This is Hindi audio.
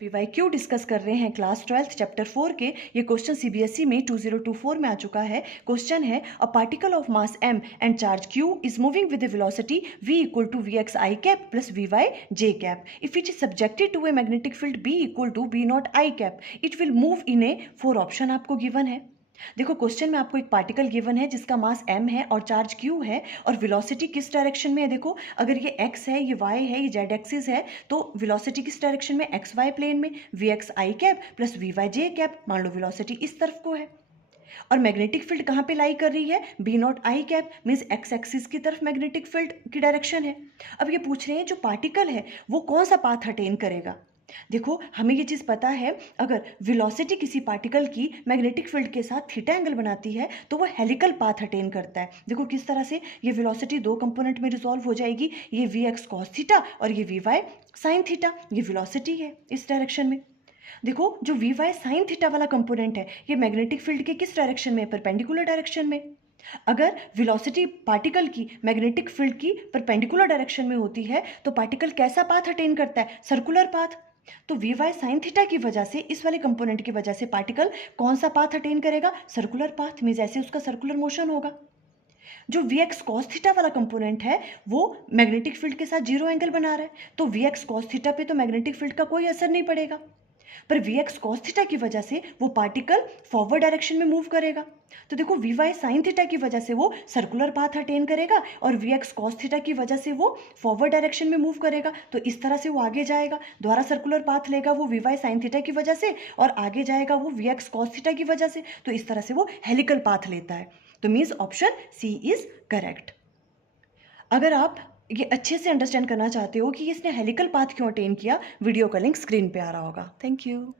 पीवाईक्यू डिस्कस कर रहे हैं क्लास 12th चैप्टर 4 के। ये क्वेश्चन सीबीएसई में 2024 में आ चुका है। क्वेश्चन है a particle of mass m and charge q is moving with velocity v equal to vx i cap plus vy j cap if it is subjected to a magnetic field b equal to v naught i cap it will move in a 4 option आपको गिवन है। देखो क्वेश्चन में आपको एक पार्टिकल गिवन है जिसका मास m है और चार्ज q है और वेलोसिटी किस डायरेक्शन में है। देखो अगर ये x है, ये y है, ये z एक्सिस है तो वेलोसिटी किस डायरेक्शन में, एक्स वाई प्लेन में, vx i cap plus vy j cap. मान लो वेलोसिटी इस तरफ को है और मैग्नेटिक फील्ड कहाँ पे लाई कर रही है, b not i cap means x axis की तरफ मैग्नेटिक फील्ड की डायरेक्शन है। अब ये पूछ रहे हैं जो पार्टिकल है वो कौन सा पाथ अटेन करेगा। देखो हमें ये चीज़ पता है अगर वेलोसिटी किसी पार्टिकल की मैग्नेटिक फील्ड के साथ थीटा एंगल बनाती है तो वो हेलिकल पाथ अटेन करता है। देखो किस तरह से ये वेलोसिटी दो कंपोनेंट में रिजॉल्व हो जाएगी, ये वी एक्स कॉस थीटा और ये वी वाई साइन थीटा। ये वेलोसिटी है इस डायरेक्शन में। देखो जो वी वाई साइन थीटा वाला कंपोनेंट है ये मैग्नेटिक फील्ड के किस डायरेक्शन में, परपेंडिकुलर डायरेक्शन में। अगर वेलोसिटी पार्टिकल की मैग्नेटिक फील्ड की परपेंडिकुलर डायरेक्शन में होती है तो पार्टिकल कैसा पाथ अटेन करता है, सर्कुलर पाथ। तो वी वाई साइन थीटा की वजह से, इस वाले कंपोनेंट की वजह से पार्टिकल कौन सा पाथ अटेन करेगा, सर्कुलर पाथ मींस ऐसे उसका सर्कुलर मोशन होगा। जो वी एक्स कॉस थीटा वाला कंपोनेंट है वो मैग्नेटिक फील्ड के साथ जीरो एंगल बना रहा है तो वी एक्स कॉस थीटा पे तो मैग्नेटिक फील्ड का कोई असर नहीं पड़ेगा, पर वी एक्स कॉस थीटा की वजह से वो पार्टिकल फॉरवर्ड डायरेक्शन में मूव करेगा। तो देखो वी वाई साइन थीटा की वजह से वो सर्कुलर पाथ अटेन करेगा और वी एक्स कॉस थीटा की वजह से वो फॉरवर्ड डायरेक्शन में मूव करेगा। तो इस तरह से वो आगे जाएगा, दोबारा सर्कुलर पाथ लेगा वो वी वाई साइन थीटा की वजह से और आगे जाएगा वो वी एक्स कॉस थीटा की वजह से। तो इस तरह से वो हेलिकल पाथ लेता है। तो means option C is correct. अगर आप ये अच्छे से अंडरस्टैंड करना चाहते हो कि इसने हेलिकल पाथ क्यों अटेन किया, वीडियो का लिंक स्क्रीन पे आ रहा होगा। Thank you.